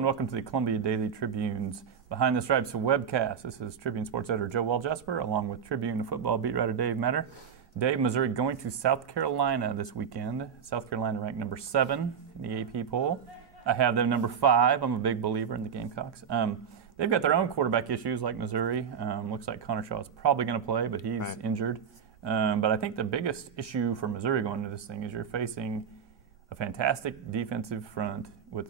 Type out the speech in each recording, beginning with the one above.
and welcome to the Columbia Daily Tribune's Behind the Stripes webcast. This is Tribune sports editor Joe Waljesper, along with Tribune football beat writer Dave Matter. Dave, Missouri going to South Carolina this weekend. South Carolina ranked number 7 in the AP poll. I have them number 5. I'm a big believer in the Gamecocks. They've got their own quarterback issues like Missouri. Looks like Connor Shaw is probably going to play, but he's injured. But I think the biggest issue for Missouri going into this thing is you're facing a fantastic defensive front with,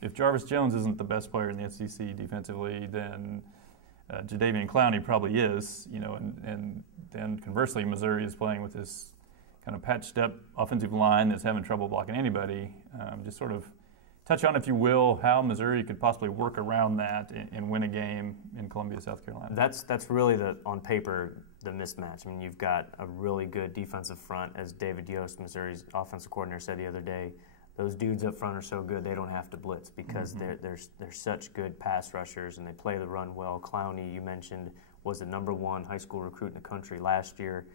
if Jarvis Jones isn't the best player in the SEC defensively, then Jadeveon Clowney probably is, and then conversely, Missouri is playing with this kind of patched up offensive line that's having trouble blocking anybody. Just sort of touch on, if you will, how Missouri could possibly work around that and win a game in Columbia, South Carolina. That's really on paper, the mismatch. I mean, you've got a really good defensive front, as David Yost, Missouri's offensive coordinator, said the other day. Those dudes up front are so good they don't have to blitz because they're such good pass rushers and they play the run well. Clowney, you mentioned, was the #1 high school recruit in the country last year.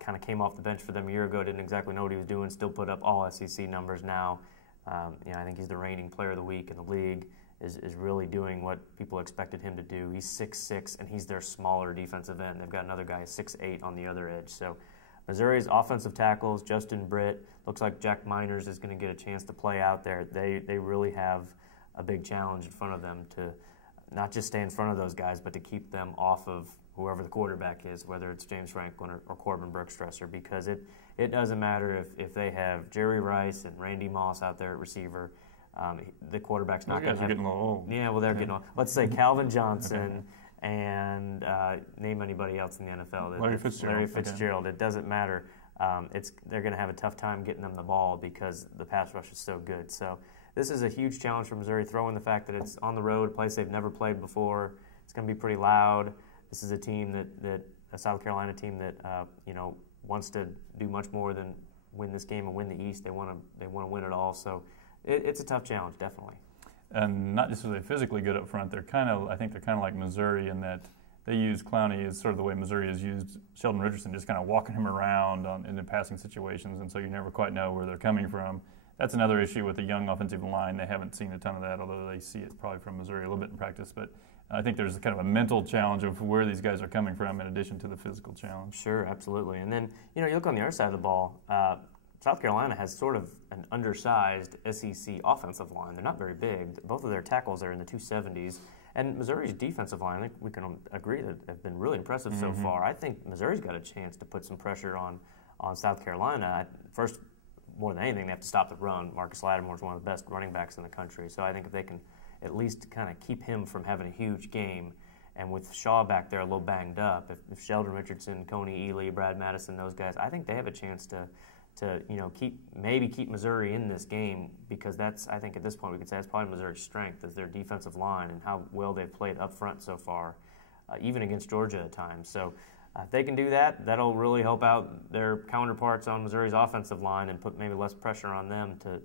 Kind of came off the bench for them a year ago, didn't exactly know what he was doing, still put up all SEC numbers now. I think he's the reigning player of the week in the league, is really doing what people expected him to do. He's 6'6", and he's their smaller defensive end. They've got another guy 6'8" on the other edge. So Missouri's offensive tackles, Justin Britt, looks like Jack Miners is going to get a chance to play out there. They really have a big challenge in front of them to not just stay in front of those guys, but to keep them off of whoever the quarterback is, whether it's James Franklin or Corbin Brookstresser, because it doesn't matter if they have Jerry Rice and Randy Moss out there at receiver. The quarterback's not going to have. Getting a little old. Yeah, well, they're getting old. Let's say Calvin Johnson and name anybody else in the NFL. Larry Fitzgerald. It doesn't matter. They're going to have a tough time getting them the ball because the pass rush is so good. So this is a huge challenge for Missouri. Throw in the fact that it's on the road, a place they've never played before. It's going to be pretty loud. This is a team a South Carolina team that wants to do much more than win this game and win the East. They want to win it all. So it's a tough challenge, definitely. And not just are they physically good up front, I think they're kind of like Missouri in that they use Clowney as sort of the way Missouri has used Sheldon Richardson, just kind of walking him around in the passing situations, and so you never quite know where they're coming from. That's another issue with the young offensive line. They haven't seen a ton of that, although they see it probably from Missouri a little bit in practice. But I think there's kind of a mental challenge of where these guys are coming from in addition to the physical challenge. Sure, absolutely. And then, you look on the other side of the ball, South Carolina has sort of an undersized SEC offensive line. They're not very big. Both of their tackles are in the 270s. And Missouri's defensive line, I think we can agree that have been really impressive so far. I think Missouri's got a chance to put some pressure on South Carolina. First, more than anything, they have to stop the run. Marcus Lattimore is one of the best running backs in the country. So I think if they can at least kind of keep him from having a huge game, and with Shaw back there a little banged up, if Sheldon Richardson, Coney Ely, Brad Madison, those guys, I think they have a chance to keep Missouri in this game, because I think at this point we could say that's probably Missouri's strength, is their defensive line and how well they've played up front so far, even against Georgia at times. So if they can do that, that'll really help out their counterparts on Missouri's offensive line and put maybe less pressure on them to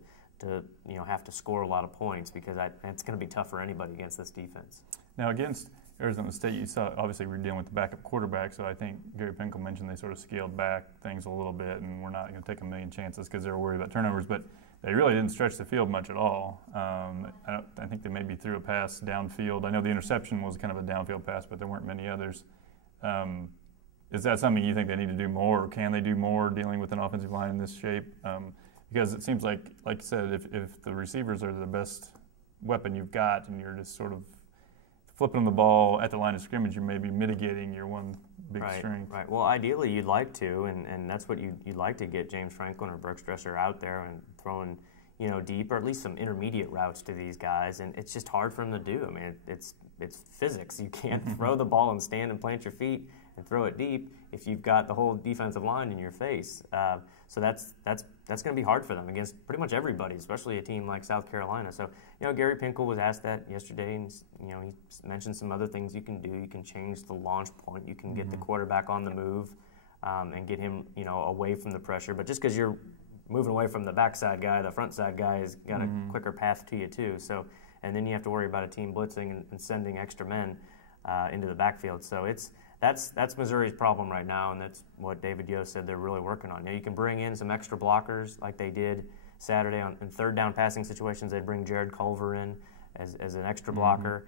have to score a lot of points, because it's going to be tough for anybody against this defense. Now against Arizona State, you saw obviously we're dealing with the backup quarterback, so I think Gary Pinkel mentioned they sort of scaled back things a little bit, and we're not going to take a million chances because they were worried about turnovers, but they really didn't stretch the field much at all. I think they maybe threw a pass downfield. I know the interception was kind of a downfield pass, but there weren't many others. Is that something you think they need to do more, or can they do more dealing with an offensive line in this shape? Because it seems like you said, if the receivers are the best weapon you've got and you're just sort of flipping the ball at the line of scrimmage, you're maybe mitigating your one big strength. Right. Well, ideally you'd like to, and that's what you'd like to get James Franklin or Brookstresser out there and throwing, deep, or at least some intermediate routes to these guys, and it's just hard for them to do. I mean, it's physics. You can't throw the ball and stand and plant your feet and throw it deep if you've got the whole defensive line in your face. So that's going to be hard for them against pretty much everybody, especially a team like South Carolina. So, Gary Pinkel was asked that yesterday, and he mentioned some other things you can do. You can change the launch point. You can get the quarterback on the move and get him, away from the pressure. But just because you're moving away from the backside guy, the front side guy has got a quicker path to you too. So, and then you have to worry about a team blitzing and sending extra men into the backfield. So that's Missouri's problem right now, and that's what David Yost said they're really working on. Now, you can bring in some extra blockers like they did Saturday in third down passing situations. They'd bring Jared Culver in as an extra blocker.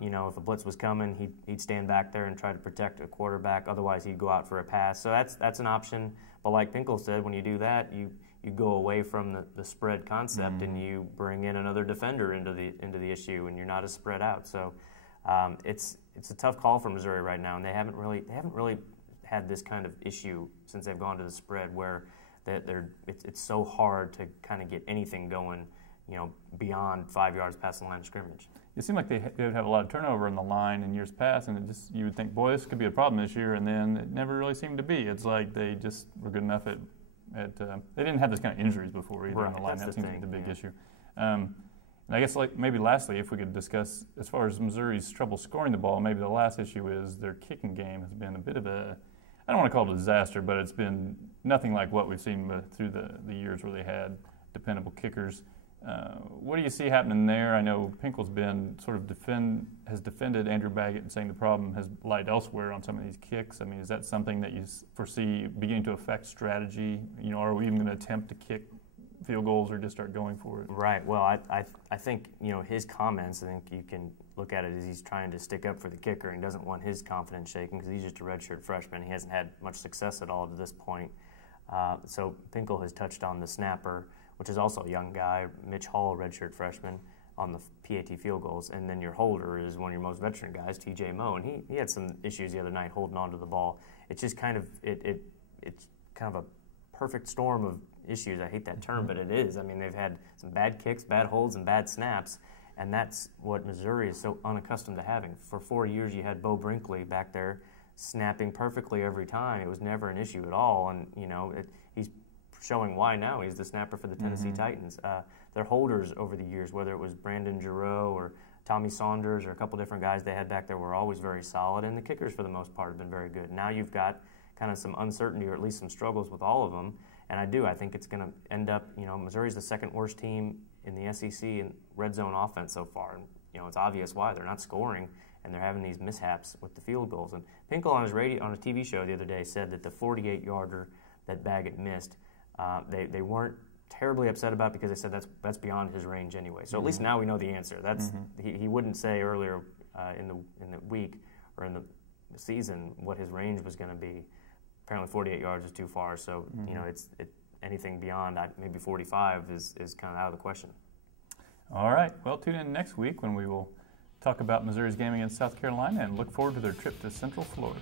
You know, if a blitz was coming, he'd stand back there and try to protect a quarterback. Otherwise, he'd go out for a pass. So that's an option. But like Pinkel said, when you do that, you go away from the spread concept and you bring in another defender into the issue, and you're not as spread out. So it's a tough call for Missouri right now, and they haven't really had this kind of issue since they've gone to the spread, where it's so hard to kind of get anything going, you know, beyond 5 yards past the line of scrimmage. It seemed like they would have a lot of turnover in the line in years past, and you would think, boy, this could be a problem this year, and then it never really seemed to be. It's like they just were good enough at they didn't have this kind of injuries before either in the line. That seems to be the big issue. And I guess, like, maybe lastly, if we could discuss, as far as Missouri's trouble scoring the ball, maybe the last issue is their kicking game has been a bit of a, I don't want to call it a disaster, but it's been nothing like what we've seen through the years where they had dependable kickers. What do you see happening there? I know Pinkel's been has defended Andrew Baggett, saying the problem has lied elsewhere on some of these kicks. I mean, is that something that you foresee beginning to affect strategy? You know, are we even going to attempt to kick field goals or just start going for it? Right. Well, I think, you know, his comments, I think you can look at it as he's trying to stick up for the kicker and doesn't want his confidence shaken because he's just a redshirt freshman. He hasn't had much success at all to this point. So Pinkel has touched on the snapper, which is also a young guy, Mitch Hall, redshirt freshman, on the PAT field goals. And then your holder is one of your most veteran guys, TJ Moe, and he had some issues the other night holding on to the ball. It's just kind of it's kind of a perfect storm of issues. I hate that term, but it is. I mean, they've had some bad kicks, bad holds, and bad snaps, and that's what Missouri is so unaccustomed to having. For 4 years, you had Bo Brinkley back there snapping perfectly every time. It was never an issue at all, and, you know, he's showing why now. He's the snapper for the Tennessee Titans. Their holders over the years, whether it was Brandon Giroux or Tommy Saunders or a couple different guys they had back there, were always very solid, and the kickers for the most part have been very good. Now you've got kind of some uncertainty or at least some struggles with all of them, and I think it's going to end up, you know, Missouri's the second worst team in the SEC in red zone offense so far, and, you know, it's obvious why. They're not scoring, and they're having these mishaps with the field goals. And Pinkel on his TV show the other day said that the 48-yarder that Baggett missed, they weren't terribly upset about, because they said that's beyond his range anyway. So at least now we know the answer. That's he wouldn't say earlier in the week or in the season what his range was going to be. Apparently 48 yards is too far. So you know, anything beyond maybe 45 is kind of out of the question. All right. Well, tune in next week when we will talk about Missouri's game against South Carolina and look forward to their trip to Central Florida.